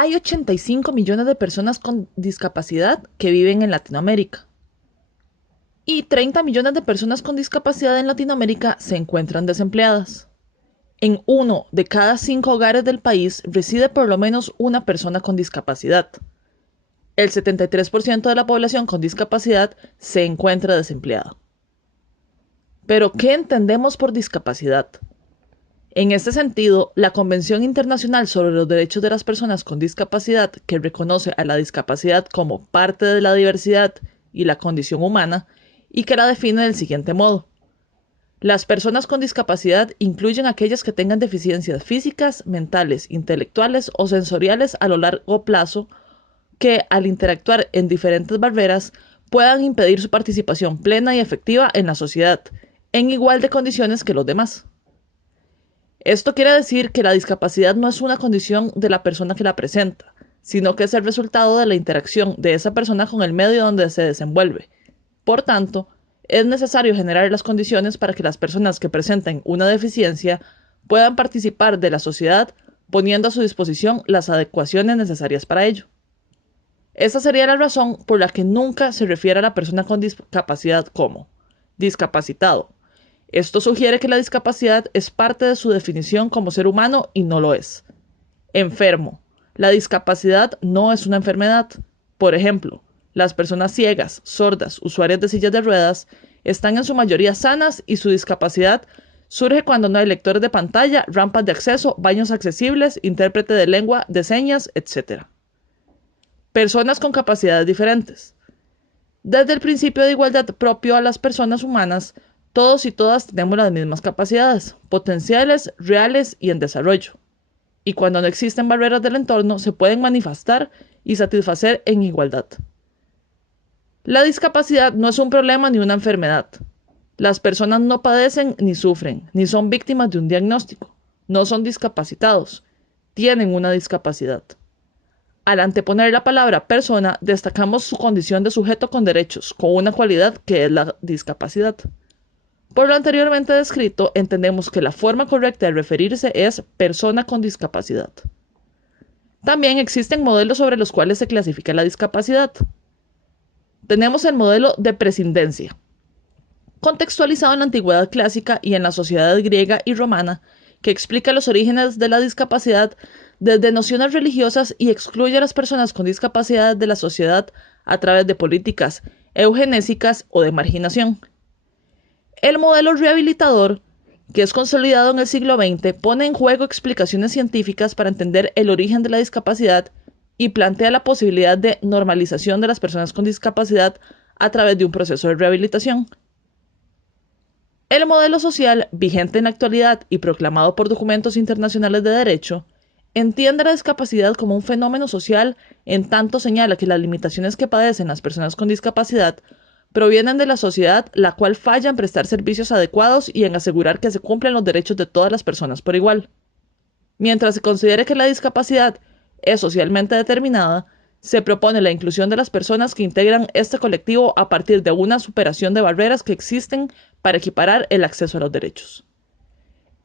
Hay 85 millones de personas con discapacidad que viven en Latinoamérica y 30 millones de personas con discapacidad en Latinoamérica se encuentran desempleadas. En uno de cada 5 hogares del país reside por lo menos una persona con discapacidad. El 73% de la población con discapacidad se encuentra desempleada. Pero, ¿qué entendemos por discapacidad? En este sentido, la Convención Internacional sobre los Derechos de las Personas con Discapacidad, que reconoce a la discapacidad como parte de la diversidad y la condición humana, y que la define del siguiente modo. Las personas con discapacidad incluyen aquellas que tengan deficiencias físicas, mentales, intelectuales o sensoriales a lo largo plazo que, al interactuar en diferentes barreras, puedan impedir su participación plena y efectiva en la sociedad, en igual de condiciones que los demás. Esto quiere decir que la discapacidad no es una condición de la persona que la presenta, sino que es el resultado de la interacción de esa persona con el medio donde se desenvuelve. Por tanto, es necesario generar las condiciones para que las personas que presenten una deficiencia puedan participar de la sociedad, poniendo a su disposición las adecuaciones necesarias para ello. Esa sería la razón por la que nunca se refiere a la persona con discapacidad como discapacitado. Esto sugiere que la discapacidad es parte de su definición como ser humano y no lo es. Enfermo. La discapacidad no es una enfermedad. Por ejemplo, las personas ciegas, sordas, usuarias de sillas de ruedas, están en su mayoría sanas y su discapacidad surge cuando no hay lectores de pantalla, rampas de acceso, baños accesibles, intérprete de lengua, de señas, etc. Personas con capacidades diferentes. Desde el principio de igualdad propio a las personas humanas, todos y todas tenemos las mismas capacidades, potenciales, reales y en desarrollo. Y cuando no existen barreras del entorno, se pueden manifestar y satisfacer en igualdad. La discapacidad no es un problema ni una enfermedad. Las personas no padecen ni sufren, ni son víctimas de un diagnóstico. No son discapacitados, tienen una discapacidad. Al anteponer la palabra persona, destacamos su condición de sujeto con derechos, con una cualidad que es la discapacidad. Por lo anteriormente descrito, entendemos que la forma correcta de referirse es persona con discapacidad. También existen modelos sobre los cuales se clasifica la discapacidad. Tenemos el modelo de prescindencia, contextualizado en la antigüedad clásica y en la sociedad griega y romana, que explica los orígenes de la discapacidad desde nociones religiosas y excluye a las personas con discapacidad de la sociedad a través de políticas eugenésicas o de marginación. El modelo rehabilitador, que es consolidado en el siglo XX, pone en juego explicaciones científicas para entender el origen de la discapacidad y plantea la posibilidad de normalización de las personas con discapacidad a través de un proceso de rehabilitación. El modelo social, vigente en la actualidad y proclamado por documentos internacionales de derecho, entiende la discapacidad como un fenómeno social en tanto señala que las limitaciones que padecen las personas con discapacidad provienen de la sociedad, la cual falla en prestar servicios adecuados y en asegurar que se cumplen los derechos de todas las personas por igual. Mientras se considere que la discapacidad es socialmente determinada, se propone la inclusión de las personas que integran este colectivo a partir de una superación de barreras que existen para equiparar el acceso a los derechos.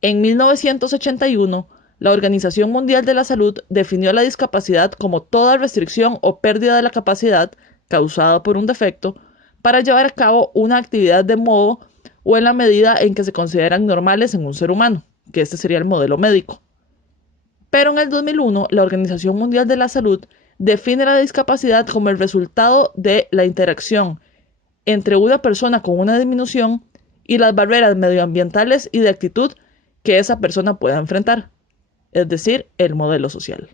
En 1981, la Organización Mundial de la Salud definió la discapacidad como toda restricción o pérdida de la capacidad causada por un defecto para llevar a cabo una actividad de modo o en la medida en que se consideran normales en un ser humano, que este sería el modelo médico. Pero en el 2001, la Organización Mundial de la Salud define la discapacidad como el resultado de la interacción entre una persona con una disminución y las barreras medioambientales y de actitud que esa persona pueda enfrentar, es decir, el modelo social.